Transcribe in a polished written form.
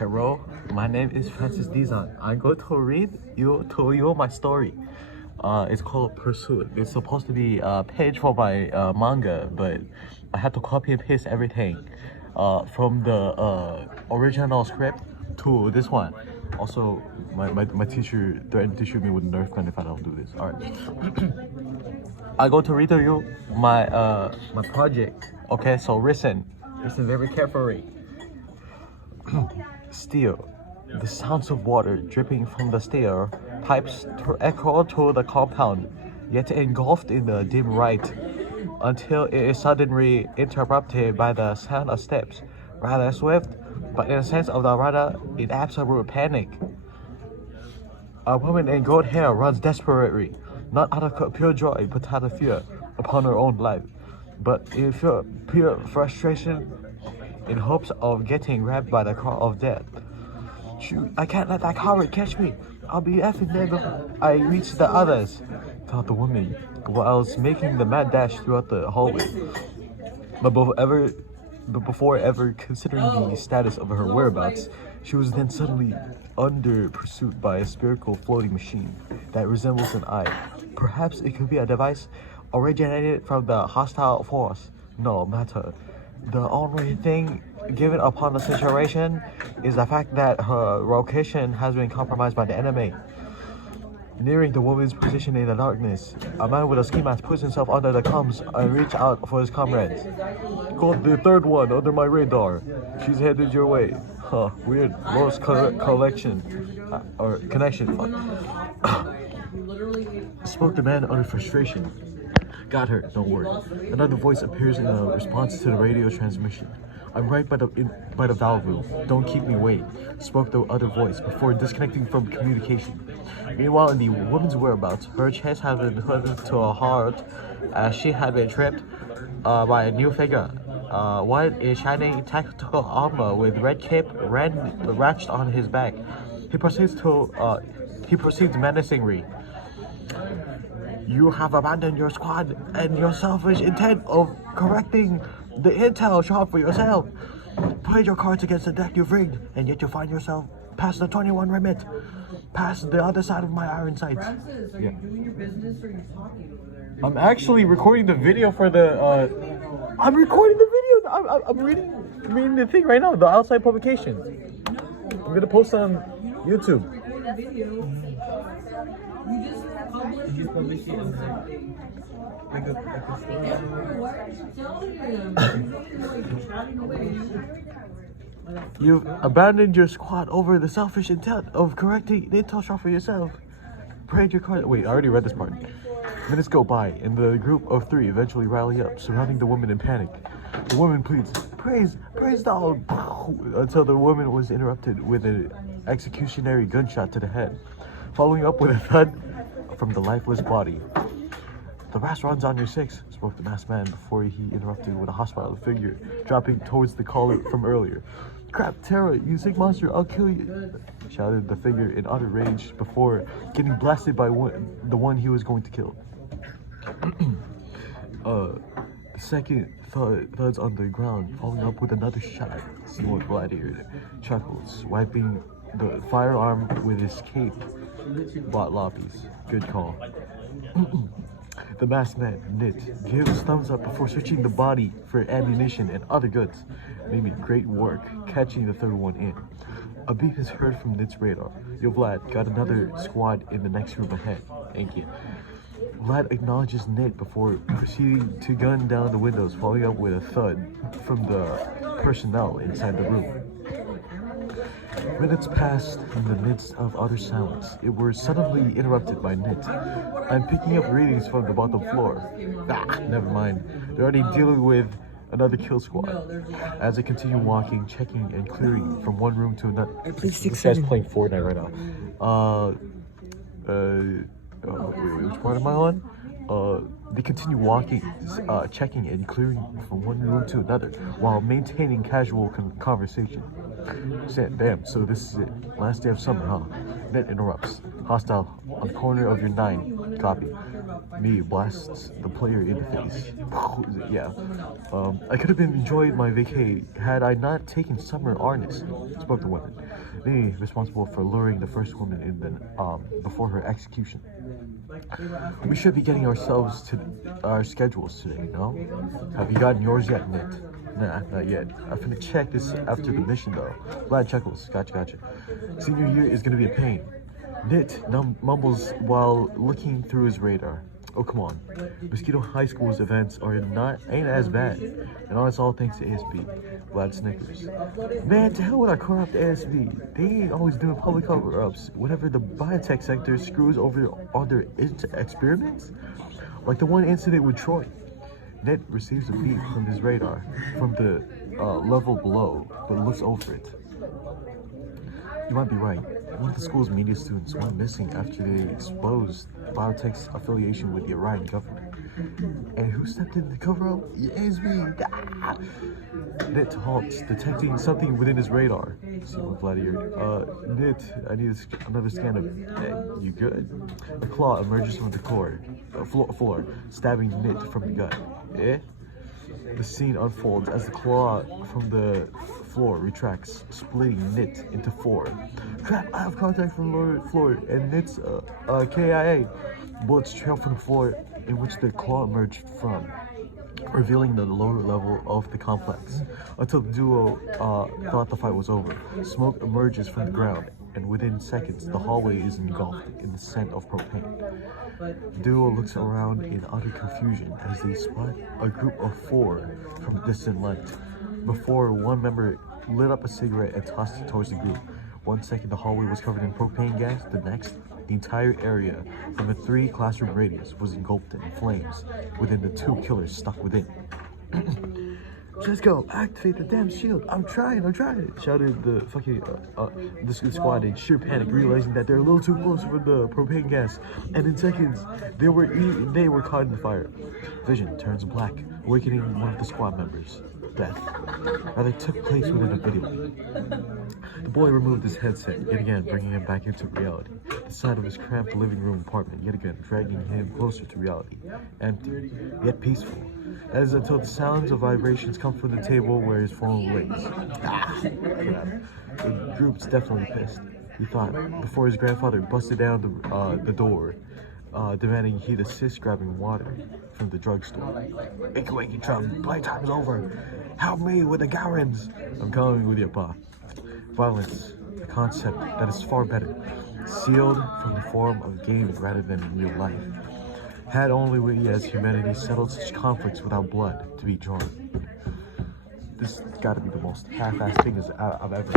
Hello, my name is Francis Dizon. I'm going to read you my story. It's called Pursuit. It's supposed to be a page for my manga, but I had to copy and paste everything from the original script to this one. Also, my teacher threatened to shoot me with a Nerf gun if I don't do this. All right. I'm going to read to you my project. Okay, so listen very carefully. Steel. The sounds of water dripping from the steel pipes echo through the compound, yet engulfed in the dim light, until it is suddenly interrupted by the sound of steps, rather swift, but in a sense of the rather in absolute panic. A woman in gold hair runs desperately, not out of pure joy, but out of fear upon her own life, but in pure frustration, in hopes of getting grabbed by the car of death. Shoot, I can't let that coward catch me. I'll be effing dead before I reach the others, thought the woman, whilst making the mad dash throughout the hallway. But before ever considering the status of her whereabouts, she was then suddenly under pursuit by a spherical floating machine that resembles an eye. Perhaps it could be a device originated from the hostile force. No matter. The only thing given upon the situation is the fact that her location has been compromised by the enemy. Nearing the woman's position in the darkness, a man with a ski mask puts himself under the comms and reaches out for his comrades. Got the third one under my radar. She's headed your way. Huh, weird. Lost connection. Spoke the man under frustration. Got her, don't worry. Another voice appears in a response to the radio transmission. I'm right by the valve room. Don't keep me waiting, spoke the other voice before disconnecting from communication. Meanwhile, in the woman's whereabouts, her chest had been hooded to a halt as she had been tripped by a new figure. White in shining tactical armor with red cape wrapped on his back. He proceeds menacingly. You have abandoned your squad and your selfish intent of correcting the intel shot for yourself. Played your cards against the deck you've rigged, and yet you find yourself past the 21 remit, past the other side of my iron sights. Francis, are you doing your business or are you talking over there? I'm actually recording the video for the. I'm recording the video. I'm reading the thing right now. The outside publications. I'm gonna post on YouTube. The video. You just published it on something. Why aren't you telling him? You're chatting away. You've abandoned your squad over the selfish intent of correcting the intel shot for yourself. Prayed your card. Wait, I already read this part. Minutes go by, and the group of three eventually rally up, surrounding the woman in panic. The woman pleads, praise dog, until the woman was interrupted with an executionary gunshot to the head, following up with a thud from the lifeless body. The brass runs on your six, spoke the masked man before he interrupted with a hostile figure, dropping towards the caller from earlier. Crap, Tara, you sick monster, I'll kill you, shouted the figure in utter rage before getting blasted by the one he was going to kill. The second thuds on the ground, following up with another shot. Seymour Gladiator chuckles, wiping the firearm with his cape. Bought lobbies. Good call. The masked man, Nit, gives thumbs up before searching the body for ammunition and other goods. Maybe great work catching the third one in. A beep is heard from Nit's radar. Yo, Vlad, got another squad in the next room ahead. Thank you. Vlad acknowledges Nit before proceeding to gun down the windows, following up with a thud from the personnel inside the room. Minutes passed in the midst of utter silence. It were suddenly interrupted by Nit. I'm picking up readings from the bottom floor. Never mind. They're already dealing with another kill squad. As I continue walking, checking, and clearing from one room to another. This guy's playing Fortnite right now. Wait, which part am I on? They continue walking, checking, and clearing from one room to another while maintaining casual conversation. Damn, so this is it. Last day of summer, huh? Net interrupts. Hostile on corner of your 9. Copy. Me blasts the player in the face. Yeah. I could have enjoyed my vacay had I not taken Summer Arnis, spoke the woman. Me, responsible for luring the first woman in before her execution. We should be getting ourselves to our schedules today, no? Have you gotten yours yet, Nit? Nah, not yet. I'm finna check this after the mission, though. Vlad chuckles. Gotcha. Senior year is gonna be a pain. Nit mumbles while looking through his radar. Oh, come on. Mosquito High School's events ain't as bad. And all it's all thanks to ASB. Vlad snickers. Man, to hell with our corrupt ASB. They ain't always doing public cover-ups whenever the biotech sector screws over on their experiments. Like the one incident with Troy. Ned receives a beep from his radar from the level below, but looks over it. You might be right. One of the school's media students went missing after they exposed biotech's affiliation with the Iranian government. And who stepped in to cover up? It's me. Ah! Nit halts, detecting something within his radar. See what Vladimir. Nit, I need another scan of. Hey, you good? A claw emerges from the floor, stabbing Nit from the gut. Eh? The scene unfolds as the claw from the floor retracts, splitting Nit into four. Crap, I have contact from the floor, and Nit's KIA. Bullets trail from the floor in which the claw emerged from, revealing the lower level of the complex. Until the duo thought the fight was over. Smoke emerges from the ground, and within seconds, the hallway is engulfed in the scent of propane. The duo looks around in utter confusion as they spot a group of four from a distant light. Before, one member lit up a cigarette and tossed it towards the group. 1 second, the hallway was covered in propane gas. The next, the entire area from a 3-classroom radius was engulfed in flames, within the 2 killers stuck within. Just go, activate the damn shield. I'm trying, shouted the fucking the squad in sheer panic, realizing that they're a little too close for the propane gas. And in seconds, they were caught in the fire. Vision turns black, awakening one of the squad members. Death. Rather took place within a video. The boy removed his headset, yet again bringing him back into reality. The side of his cramped living room apartment, yet again dragging him closer to reality. Empty, yet peaceful. That is until the sounds of vibrations come from the table where his phone lays. Ah, crap. The group's definitely pissed, he thought, before his grandfather busted down the door, demanding he'd assist grabbing water from the drugstore. Wakey, Trump, playtime's over. Help me with the Garens. I'm coming with you, Pa. Violence, a concept that is far better, sealed from the form of gaming rather than in real life. Had only we as humanity settled such conflicts without blood to be drawn. This has got to be the most half-assed thing I've ever